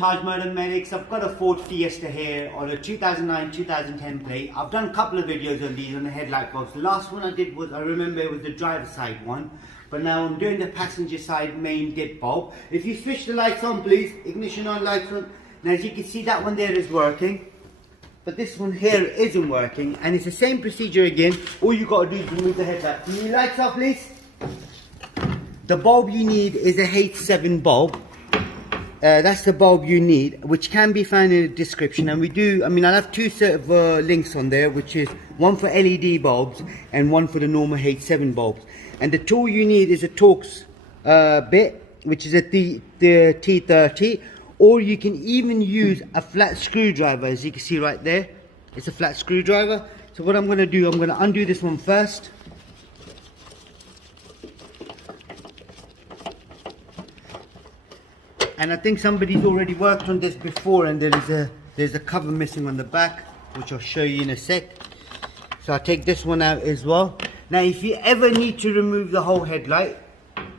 montage mode on medics. I've got a Ford Fiesta here on a 2009-2010 plate. I've done a couple of videos on these on the headlight bulbs. The last one I did was, I remember it was the driver side one, but now I'm doing the passenger side main dip bulb. If you switch the lights on please, ignition on, lights on. Now as you can see, that one there is working, but this one here isn't working, and it's the same procedure again. All you got to do is remove the headlight. Can you lights off please? The bulb you need is a H7 bulb. That's the bulb you need, which can be found in the description. And we do, I'll have two set of links on there, which is one for LED bulbs and one for the normal H7 bulbs. And the tool you need is a Torx bit, which is a T30, or you can even use a flat screwdriver, as you can see right there. It's a flat screwdriver. So what I'm going to do, I'm going to undo this one first. And I think somebody's already worked on this before, and there's a cover missing on the back, which I'll show you in a sec. So I'll take this one out as well. Now if you ever need to remove the whole headlight,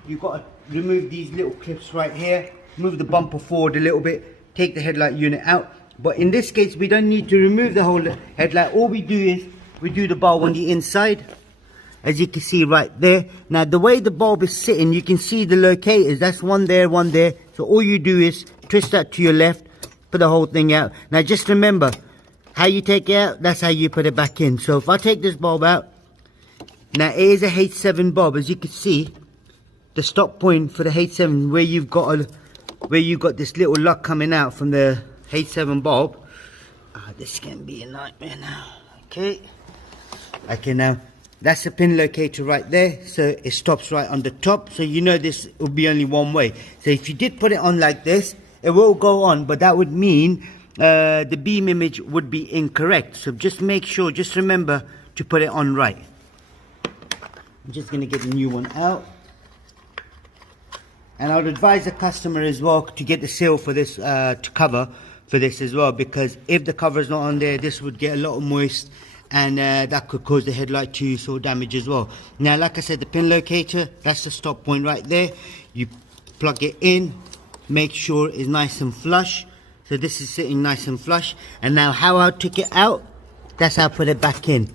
you've got to remove these little clips right here, move the bumper forward a little bit, take the headlight unit out. But in this case we don't need to remove the whole headlight. All we do is we do the bulb on the inside, as you can see right there. Now the way the bulb is sitting, you can see the locators. That's one there, one there. So all you do is twist that to your left, put the whole thing out. Now just remember, how you take it out, that's how you put it back in. So if I take this bulb out, now it is a H7 bulb. As you can see, the stop point for the H7, where you've got this little lock coming out from the H7 bulb. This can be a nightmare now. Okay, now that's the pin locator right there, so it stops right on the top. So you know this will be only one way. So if you did put it on like this, it will go on, but that would mean the beam image would be incorrect. So just make sure, just remember to put it on right. I'm just going to get a new one out. And I would advise the customer as well to get the seal for this, to cover for this as well, because if the cover is not on there, this would get a lot of moist, and that could cause the headlight to sort of damage as well. Now like I said, the pin locator, that's the stop point right there. You plug it in, make sure it's nice and flush. So this is sitting nice and flush. And now how I took it out, that's how I put it back in.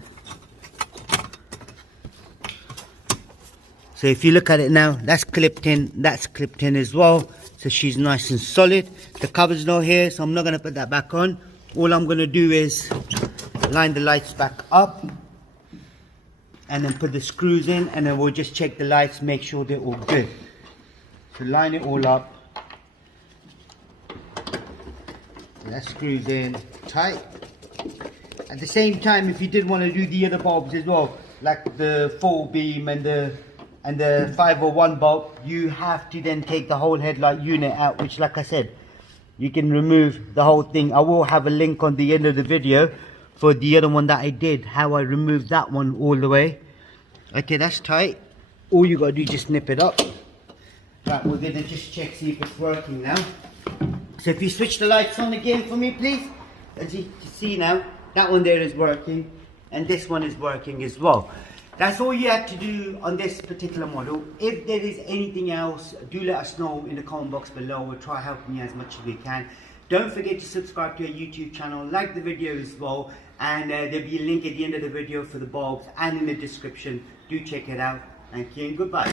So if you look at it now, that's clipped in, that's clipped in as well. So she's nice and solid. The cover's not here, so I'm not going to put that back on. All I'm going to do is line the lights back up and then put the screws in, and then we'll just check the lights, make sure they're all good. So line it all up, that screws in tight. At the same time, if you did want to do the other bulbs as well, like the full beam and the 501 bulb, you have to then take the whole headlight unit out, which like I said, you can remove the whole thing. I will have a link on the end of the video for the other one that I did, how I removed that one all the way. Okay, that's tight. All you got to do is just nip it up. Right, we're going to just check, see if it's working now. So if you switch the lights on again for me please. As you can see now, that one there is working, and this one is working as well. That's all you have to do on this particular model. If there is anything else, do let us know in the comment box below. We'll try helping you as much as we can. Don't forget to subscribe to our YouTube channel, like the video as well, and there'll be a link at the end of the video for the bulbs and in the description. Do check it out. Thank you and goodbye.